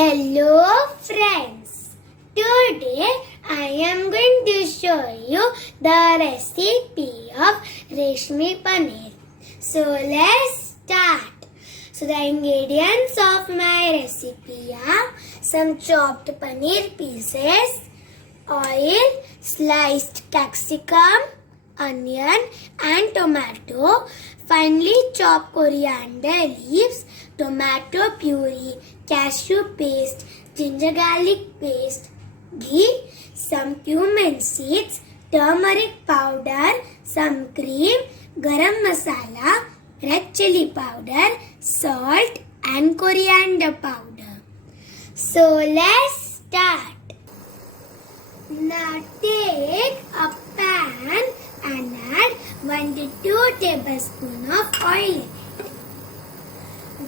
Hello friends, today I am going to show you the recipe of Reshmi Paneer. So let's start. So the ingredients of my recipe are some chopped paneer pieces, oil, sliced capsicum, onion and tomato, finely chopped coriander leaves, tomato puree, cashew paste, ginger garlic paste, ghee, some cumin seeds, turmeric powder, some cream, garam masala, red chili powder, salt and coriander powder. So let's start. Now take a pan and add 1 to 2 tablespoons of oil in it.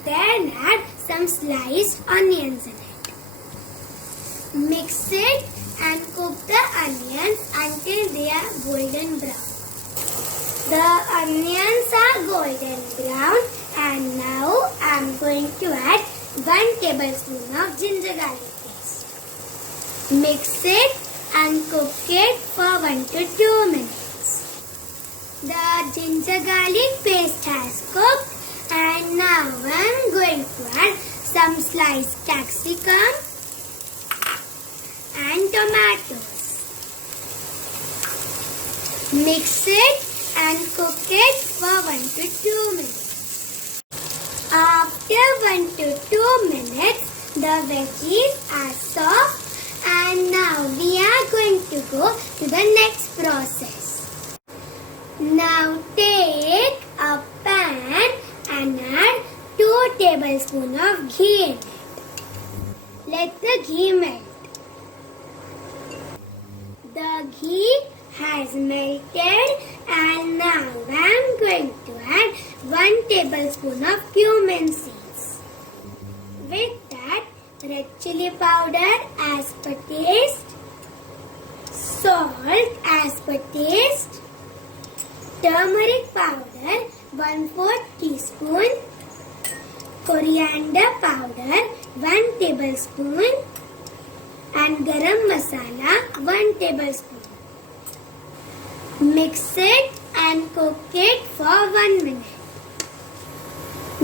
Then add some sliced onions in it. Mix it and cook the onions until they are golden brown. The onions are golden brown and now I am going to add 1 tablespoon of ginger garlic paste. Mix it and cook it for 1 to 2 minutes. The ginger garlic paste has cooked and now I am going to add some sliced capsicum and tomatoes. Mix it and cook it for 1 to 2 minutes. After 1 to 2 minutes, the veggies are soft and now we are going to go to the next process. Now take a pan and add 2 tablespoons of ghee in it. Let the ghee melt. The ghee has melted and now I am going to add 1 tablespoon of cumin seeds. With that, red chili powder as per taste, salt as per taste, turmeric powder 1/4 teaspoon, coriander powder 1 tablespoon and garam masala 1 tablespoon. Mix it and cook it for 1 minute.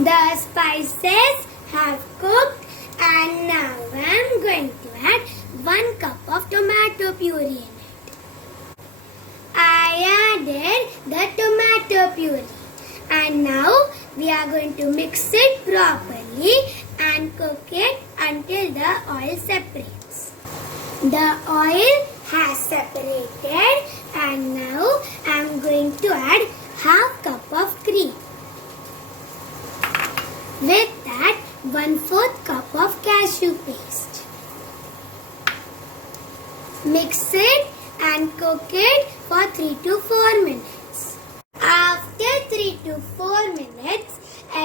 The spices have cooked and now I am going to add 1 cup of tomato puree in it. I added the tomato puree and now we are going to mix it properly and cook it until the oil separates. The oil has separated and now I am going to add half cup of cream. With that, 1/4 cup of cashew paste. Mix it and cook it for 3 to 4 minutes. After 3 to 4 minutes,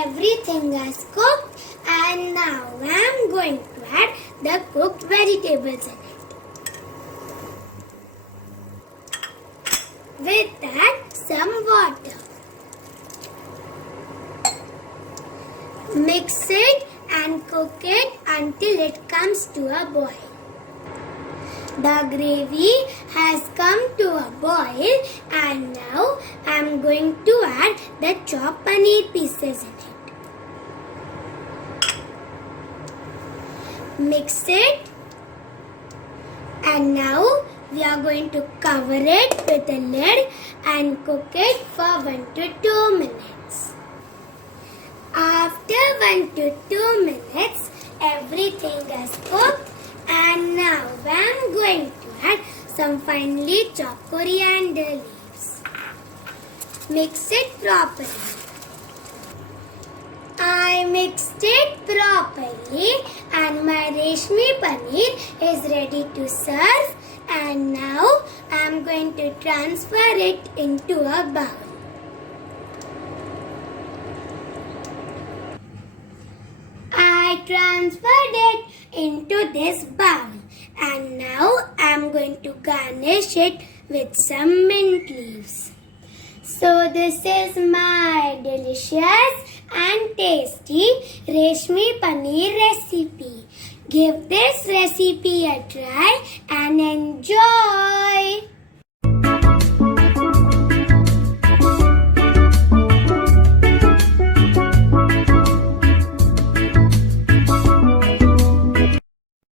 everything is cooked and now I am going to add the cooked vegetables in it. With that, some water. Mix it and cook it until it comes to a boil. The gravy has come to a boil and now I am going to add the chopped paneer pieces in it. Mix it and now we are going to cover it with a lid and cook it for 1 to 2 minutes. After 1 to 2 minutes, everything is cooked and now I am going to add some finely chopped coriander leaves. Mix it properly. I mixed it properly and my Reshmi Paneer is ready to serve and now I am going to transfer it into a bowl. I transferred it into this bowl and now I am going to garnish it with some mint leaves. So this is my delicious and tasty Reshmi Paneer recipe. Give this recipe a try and enjoy.